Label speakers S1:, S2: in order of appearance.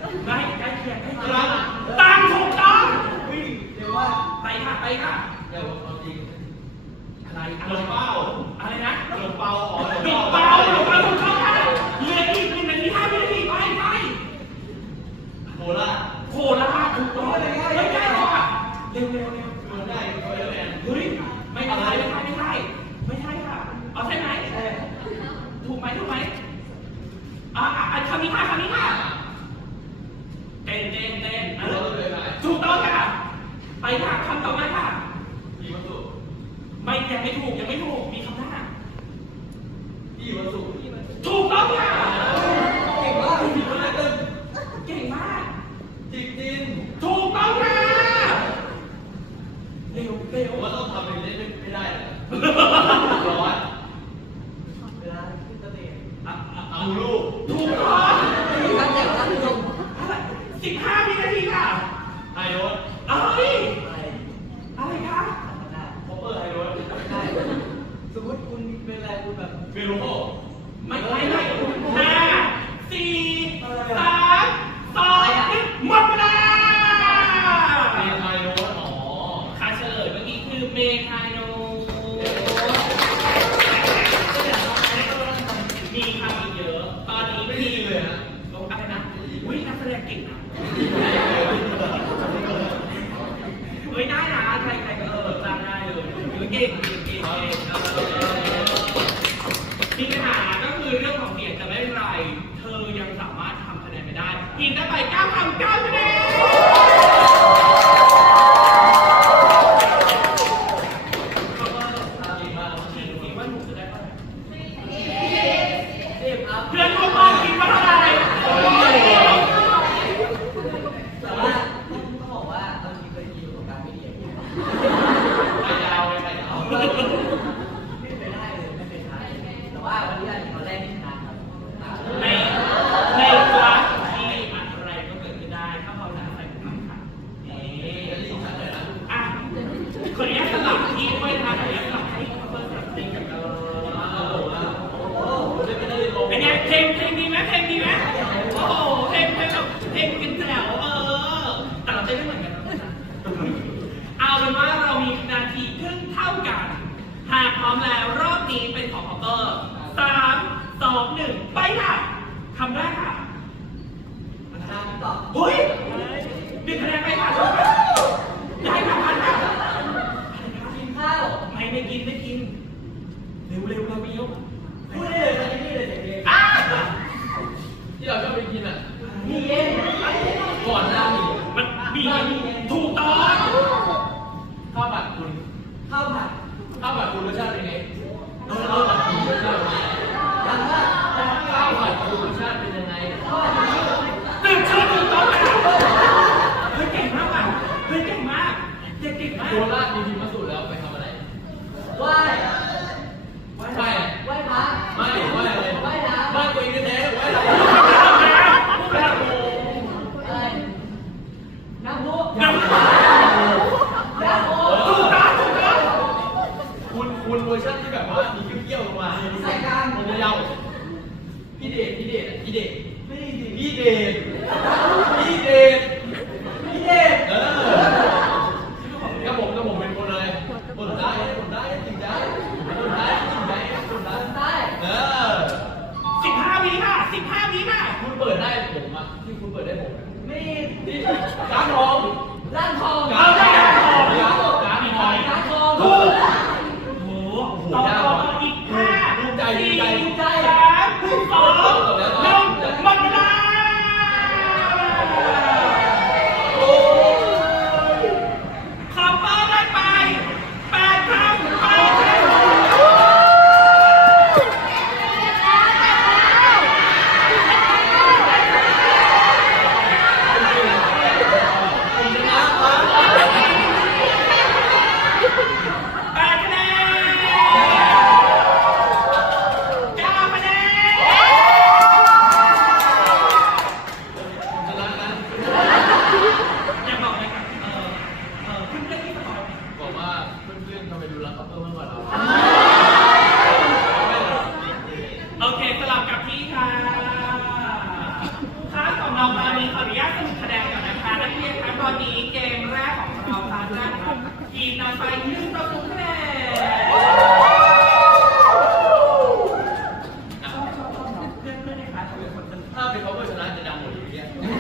S1: ไม่ใกล้เคียงใกล้เคียงตามถูกต้อง
S2: เดี๋ยวว่า
S1: ไปค่ะไปค่ะ
S2: เดี๋ยวเอาจริง
S1: อะไร
S2: หลงเป้า
S1: อะไรนะ
S2: หลงเป้าอ๋อ
S1: หลงเป้าถูกต้องค่ะเหลืออีก1 นาที5 วินาทีไป
S2: โคราช
S1: ถูกต้องไม่ใช่ค่ะเร็ว
S2: ได้ไปแล้วแอน
S1: เฮ้ยไม่ใช่ค่ะเอาใช่ไหมถูกไหมคำนี้ค่ะเต้นถูกต้องค่ะไปค่ะคำต่อมาค่ะ
S2: พี่วัสุ
S1: ไม่ยังไม่ถูกมีคำหน้า
S2: พี่วัสุ
S1: ถูกต้องค่ะ
S2: เก่งมาก
S1: จิกจิน
S2: ถูก
S1: ต้องค่ะเร็ว
S2: ว่าต้องทำเป็นเล่นไม่ได้ร้อนเวลาขึ้นสเตจเอาลูก
S1: ถูกต้อง15 วินาทีค่ะ
S2: ไฮโรด
S1: อะไรคะ
S2: คอปเปอร์ไฮโรดสมมติคุณเป็นอะไรคุณแบบเฟโลโม
S1: ไม่5 4 3 2 1หมดเวลา
S2: เมไฮโรด
S1: ค่าเฉลยเมื่อกี้คือเมไฮโรมีคำอีกเยอะตอนนี้
S2: ไม่ดีเลยฮะ
S1: อะไรนะอุ้ยนักแสดงเก่งนะเฮ้ยได้นะใครก็จำได้เลยเก่งมีปัญหาก็คือเรื่องของเสียงแต่ไม่เป็นไรเธอยังสามารถทำคะแนนไปได้ทีมได้ไป9 คำ 9 คะแนนเพื่อนร่วมห้องคิดว่าเท่าไหร่
S2: แต่ว่าต้องบอกว่าบางทีเคยกินประสบการณ์ไม่ดีไข่ดาวไม่ได้เลยไม่เป็นไรแต่ว่าวันนี้อาจจะตอนแรกที่ชนะครับ
S1: ในคลาสที่อะไรก็เกิดขึ้นได้ถ้าเราหนาใส่คำค่ะคนนี้สลับที่ด้วยนะคนนี้สลับให้เพิ่มแบบจริงกับเราเป็นไงเพลงดีไหมโอ้โหเพลงเป็นแถวแต่เราเต้นไม่เหมือนกันนะเอาเป็นว่าเรามีนาทีครึ่งเท่ากันหากพร้อมแล้วรอบนี้เป็นของคอปเปอร์3 2 1ไปค่ะคำแรกค่ะเฮ้ย1 คะแนนไปค่ะได้ค่ะพันค่ะ
S2: กินข้าว
S1: ไม่กินเร็ว
S2: พูดได้เลยนี่เลยเด็กที่เราชอบไปกินอ่ะมีเองก่อนหน้านี้
S1: มันมีถูกต้อง
S2: ข้าวผัดคุณรสชาติเป็นไงข้าวผัดคุณรสชาติเป็นยังไง
S1: ตื่นเช้าถูกต้องค่ะเฮ้ยเก่งมาก
S2: โคราชมีทีมมาสุดแล้วไปทำอะไรไหว้พระไม่อะไรบ้านตัวเองแท้ๆไหว้น้ำพุคุณเวอร์ชันที่แบบว่ามีเกี้ยวๆลงมาใส่กลางผมจะยาวพี่เดชไม่ดีพี่เดชก็ผมเป็นคนอะไรคนได้จริงใจ
S1: 15 วิค่ะ
S2: คุณเปิดได้ผมอ่ะที่คุณเปิดได้ผมไม่ที่ร้านทอง
S1: เอาได้ร้านทองถูกโอ้โหต่ออีก5
S2: ภูมิใจ
S1: 4 3 2 1หมดเวลาคอปเปอร์ได้ไป8 คำโอเคสลับกับที่ค่ะค่าของเราตอนนี้ขออนุญาตนักเรียนคะตอนนี้เกมแรกของเราตาแรกครับทีมนำไป1-0คะแนนเพื่อนๆนะคะเขาเป็นคน
S2: ถ้าเป็นเขาชนะจะดังหมดอย่างเงี้ย